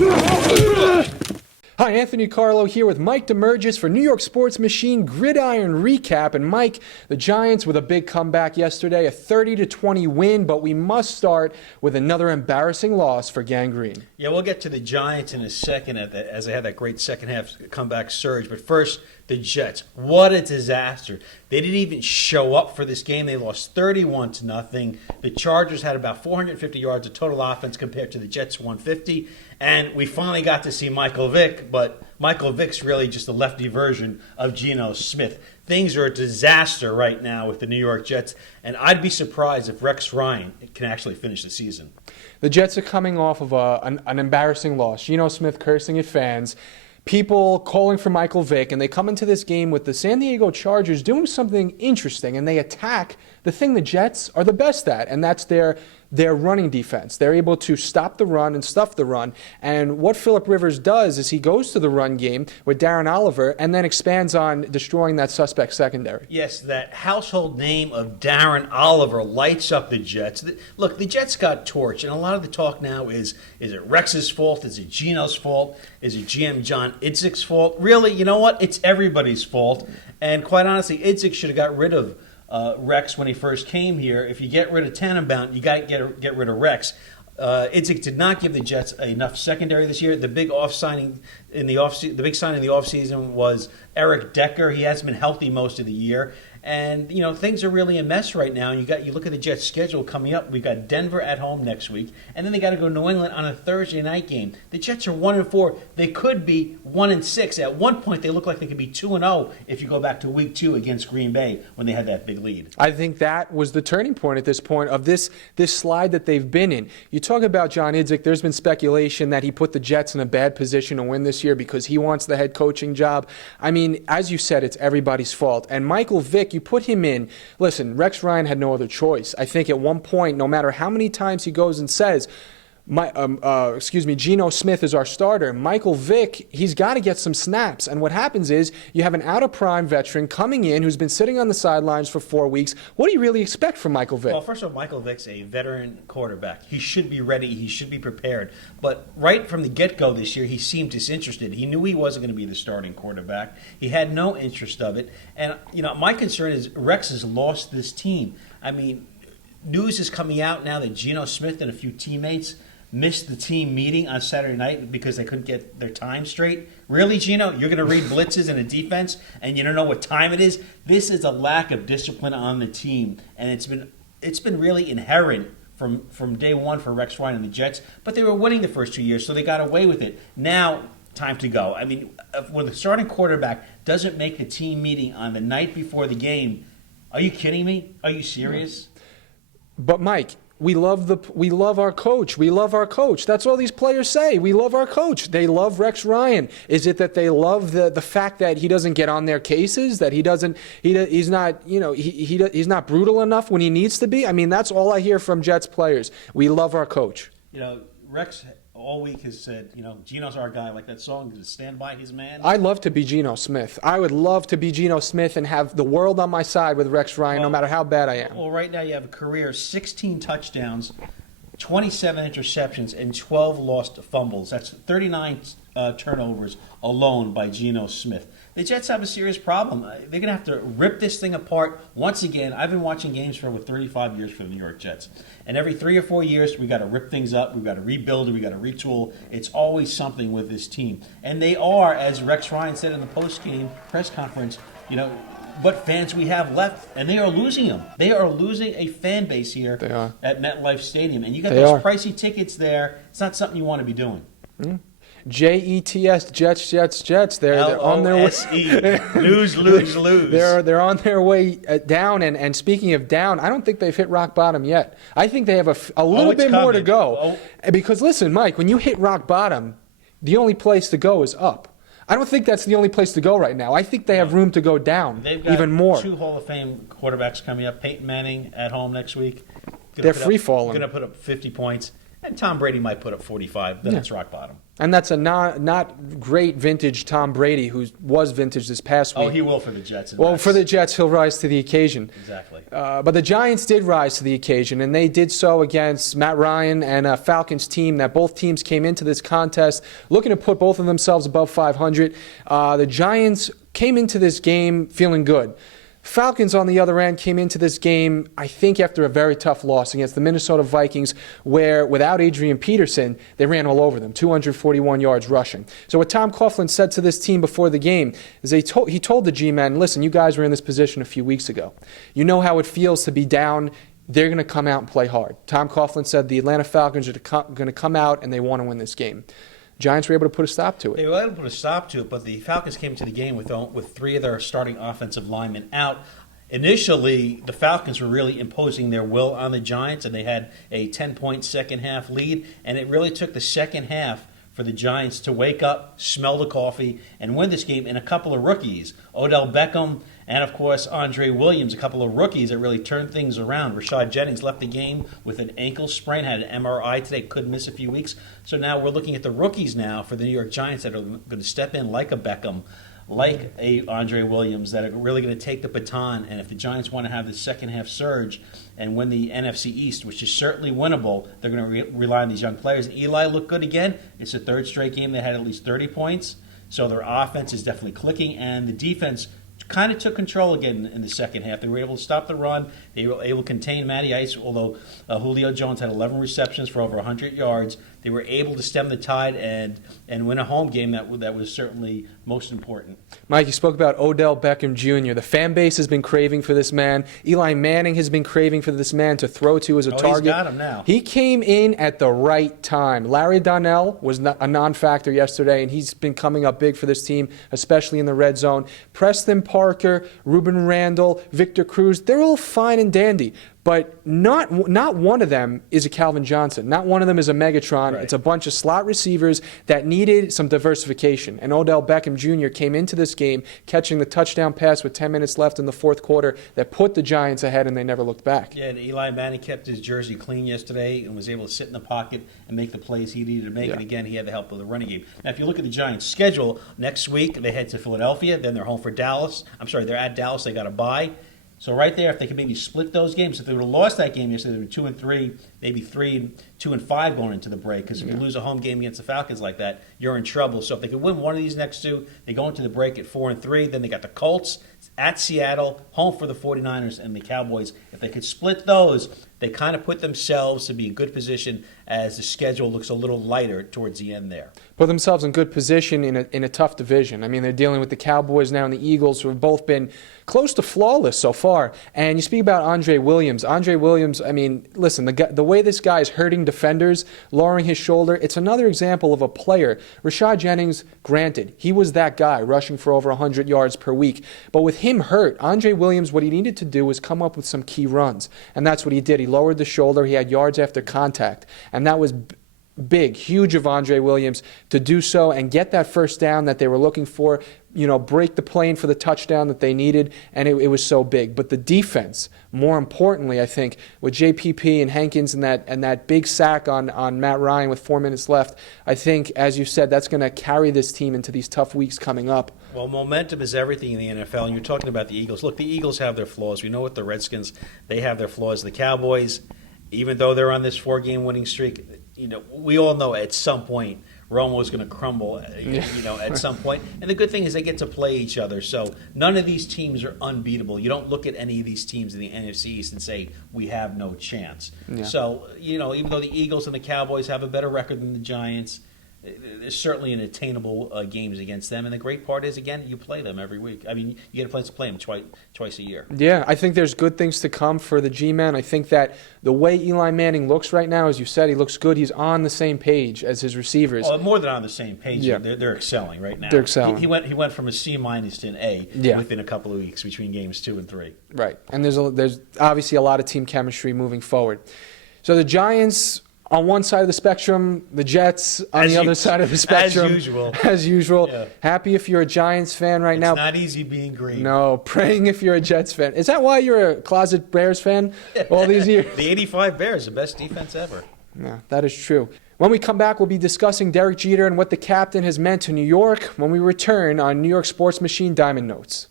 Hi, Anthony Carlo here with Mike Damergis for New York Sports Machine Gridiron Recap. And Mike, the Giants with a big comeback yesterday, a 30-20 win, but we must start with another embarrassing loss for Gangrene. Yeah, we'll get to the Giants in a second as they had that great second half comeback surge. But first, the Jets. What a disaster. They didn't even show up for this game. They lost 31-0. The Chargers had about 450 yards of total offense compared to the Jets' 150. And we finally got to see Michael Vick, but Michael Vick's really just a lefty version of Geno Smith. Things are a disaster right now with the New York Jets, and I'd be surprised if Rex Ryan can actually finish the season. The Jets are coming off of an embarrassing loss. Geno Smith cursing at fans. People calling for Michael Vick, and they come into this game with the San Diego Chargers doing something interesting, and they attack the thing the Jets are the best at, and that's their running defense. They're able to stop the run and stuff the run, and what Phillip Rivers does is he goes to the run game with Darren Oliver and then expands on destroying that suspect secondary. Yes, that household name of Darren Oliver lights up the Jets. Look, the Jets got torched, and a lot of the talk now is it Rex's fault? Is it Geno's fault? Is it GM John Idzik's fault? Really, you know what? It's everybody's fault, and quite honestly, Idzik should have got rid of Rex when he first came here. If you get rid of Tannenbaum, you got to get rid of Rex. Idzik did not give the Jets enough secondary this year. The big signing in the offseason was Eric Decker. He hasn't been healthy most of the year. And, you know, things are really a mess right now. You look at the Jets' schedule coming up. We've got Denver at home next week, and then they got to go to New England on a Thursday night game. The Jets are 1-4. They could be 1-6. At one point, they look like they could be 2-0 if you go back to Week 2 against Green Bay when they had that big lead. I think that was the turning point at this point of this slide that they've been in. You talk about John Idzik. There's been speculation that he put the Jets in a bad position to win this year because he wants the head coaching job. I mean, as you said, it's everybody's fault. And Michael Vick, you put him in. Listen, Rex Ryan had no other choice. I think at one point, no matter how many times he goes and says, Geno Smith is our starter, Michael Vick, he's got to get some snaps. And what happens is you have an out-of-prime veteran coming in who's been sitting on the sidelines for 4 weeks. What do you really expect from Michael Vick? Well, first of all, Michael Vick's a veteran quarterback. He should be ready. He should be prepared. But right from the get-go this year, he seemed disinterested. He knew he wasn't going to be the starting quarterback. He had no interest of it. And, you know, my concern is Rex has lost this team. I mean, news is coming out now that Geno Smith and a few teammates missed the team meeting on Saturday night because they couldn't get their time straight. Really, Geno? You're going to read blitzes in a defense and you don't know what time it is? This is a lack of discipline on the team, and it's been really inherent from day one for Rex Ryan and the Jets, but they were winning the first 2 years, so they got away with it. Now, time to go. I mean, when the starting quarterback doesn't make the team meeting on the night before the game, are you kidding me? Are you serious? But Mike, we love our coach. We love our coach. That's all these players say. We love our coach. They love Rex Ryan. Is it that they love the fact that he doesn't get on their cases? That he's not brutal enough when he needs to be? I mean, that's all I hear from Jets players. We love our coach. You know, Rex all week has said, you know, Geno's our guy, like that song, Stand By His Man. I'd love to be Geno Smith. I would love to be Geno Smith and have the world on my side with Rex Ryan, no matter how bad I am. Well, right now you have a career 16 touchdowns, 27 interceptions, and 12 lost fumbles. That's 39 turnovers alone by Geno Smith. The Jets have a serious problem. They're going to have to rip this thing apart. Once again, I've been watching games for over 35 years for the New York Jets. And every 3 or 4 years, we've got to rip things up. We've got to rebuild. We've got to retool. It's always something with this team. And they are, as Rex Ryan said in the post-game press conference, you know, what fans we have left, and they are losing them. They are losing a fan base here at MetLife Stadium. And you got those pricey tickets there. It's not something you want to be doing. Jets, Jets. They're on their way. Lose. They're on their way down. And speaking of down, I don't think they've hit rock bottom yet. I think they have a little bit more to go. Because listen, Mike, when you hit rock bottom, the only place to go is up. I don't think that's the only place to go right now. I think they have room to go down even more. They've got 2 Hall of Fame quarterbacks coming up. Peyton Manning at home next week. They're free falling. Going to put up 50 points. And Tom Brady might put up 45. Then it's rock bottom. And that's a not great vintage Tom Brady, who was vintage this past week. Oh, he will for the Jets. Well, for the Jets, he'll rise to the occasion. Exactly. But the Giants did rise to the occasion, and they did so against Matt Ryan and a Falcons team that both teams came into this contest looking to put both of themselves above 500. The Giants came into this game feeling good. Falcons, on the other end, came into this game, I think, after a very tough loss against the Minnesota Vikings, where without Adrian Peterson, they ran all over them, 241 yards rushing. So what Tom Coughlin said to this team before the game is he told the G-men, listen, you guys were in this position a few weeks ago. You know how it feels to be down. They're going to come out and play hard. Tom Coughlin said the Atlanta Falcons are going to come out and they want to win this game. Giants were able to put a stop to it. They were able to put a stop to it, but the Falcons came to the game with three of their starting offensive linemen out. Initially, the Falcons were really imposing their will on the Giants, and they had a 10-point second-half lead, and it really took the second half for the Giants to wake up, smell the coffee, and win this game. And a couple of rookies, Odell Beckham and, of course, Andre Williams, a couple of rookies that really turned things around. Rashad Jennings left the game with an ankle sprain, had an MRI today, could miss a few weeks. So now we're looking at the rookies now for the New York Giants that are going to step in like a Beckham, like a Andre Williams, that are really going to take the baton. And if the Giants want to have the second-half surge and win the NFC East, which is certainly winnable, they're going to rely on these young players. And Eli looked good again. It's the third straight game they had at least 30 points. So their offense is definitely clicking, and the defense kind of took control again in the second half. They were able to stop the run. They were able to contain Matty Ice, although Julio Jones had 11 receptions for over 100 yards. They were able to stem the tide and win a home game that was certainly most important. Mike, you spoke about Odell Beckham Jr. The fan base has been craving for this man. Eli Manning has been craving for this man to throw to as a target. He's got him now. He came in at the right time. Larry Donnell was a non-factor yesterday, and he's been coming up big for this team, especially in the red zone. Preston Parker, Ruben Randall, Victor Cruz, they're all fine and dandy. But not one of them is a Calvin Johnson. Not one of them is a Megatron. Right. It's a bunch of slot receivers that needed some diversification. And Odell Beckham Jr. came into this game catching the touchdown pass with 10 minutes left in the fourth quarter that put the Giants ahead, and they never looked back. Yeah, and Eli Manning kept his jersey clean yesterday and was able to sit in the pocket and make the plays he needed to make. Yeah. And again, he had the help of the running game. Now, if you look at the Giants' schedule, next week they head to Philadelphia. Then they're home for Dallas. They're at Dallas. They got a bye. So right there, if they could maybe split those games, if they would have lost that game yesterday, they were 2-3, maybe 3-2-5 going into the break. Because if you lose a home game against the Falcons like that, you're in trouble. So if they could win one of these next two, they go into the break at 4-3. Then they got the Colts at Seattle, home for the 49ers and the Cowboys. If they could split those, they kind of put themselves to be in good position as the schedule looks a little lighter towards the end there. Put themselves in good position in a tough division. I mean, they're dealing with the Cowboys now and the Eagles, who have both been close to flawless so far. And you speak about Andre Williams. Andre Williams, I mean, listen, the way this guy is hurting defenders, lowering his shoulder, it's another example of a player. Rashad Jennings, granted, he was that guy rushing for over 100 yards per week. But with him hurt, Andre Williams, what he needed to do was come up with some key runs. And that's what he did. He lowered the shoulder. He had yards after contact. And that was big, huge of Andre Williams to do so and get that first down that they were looking for, break the plane for the touchdown that they needed, and it was so big. But the defense, more importantly, I think, with JPP and Hankins and that big sack on Matt Ryan with 4 minutes left, I think, as you said, that's going to carry this team into these tough weeks coming up. Well, momentum is everything in the NFL, and you're talking about the Eagles. Look, the Eagles have their flaws. We know with the Redskins, they have their flaws. The Cowboys, even though they're on this 4-game winning streak, we all know at some point Rome was going to crumble, at some point. And the good thing is they get to play each other. So none of these teams are unbeatable. You don't look at any of these teams in the NFC East and say, we have no chance. Yeah. So, even though the Eagles and the Cowboys have a better record than the Giants, there's certainly an attainable games against them. And the great part is, again, you play them every week. I mean, you get a chance to play them twice a year. Yeah, I think there's good things to come for the G-Men. I think that the way Eli Manning looks right now, as you said, he looks good. He's on the same page as his receivers. Well, more than on the same page. Yeah. They're excelling right now. They're excelling. He went from a C- to an A within a couple of weeks between games 2 and 3. Right, and there's obviously a lot of team chemistry moving forward. So the Giants on one side of the spectrum, the Jets on the other side of the spectrum. As usual. Yeah. Happy if you're a Giants fan right now. It's not easy being green. No, praying if you're a Jets fan. Is that why you're a closet Bears fan all these years? The '85 Bears, the best defense ever. Yeah, that is true. When we come back, we'll be discussing Derek Jeter and what the captain has meant to New York when we return on New York Sports Machine Diamond Notes.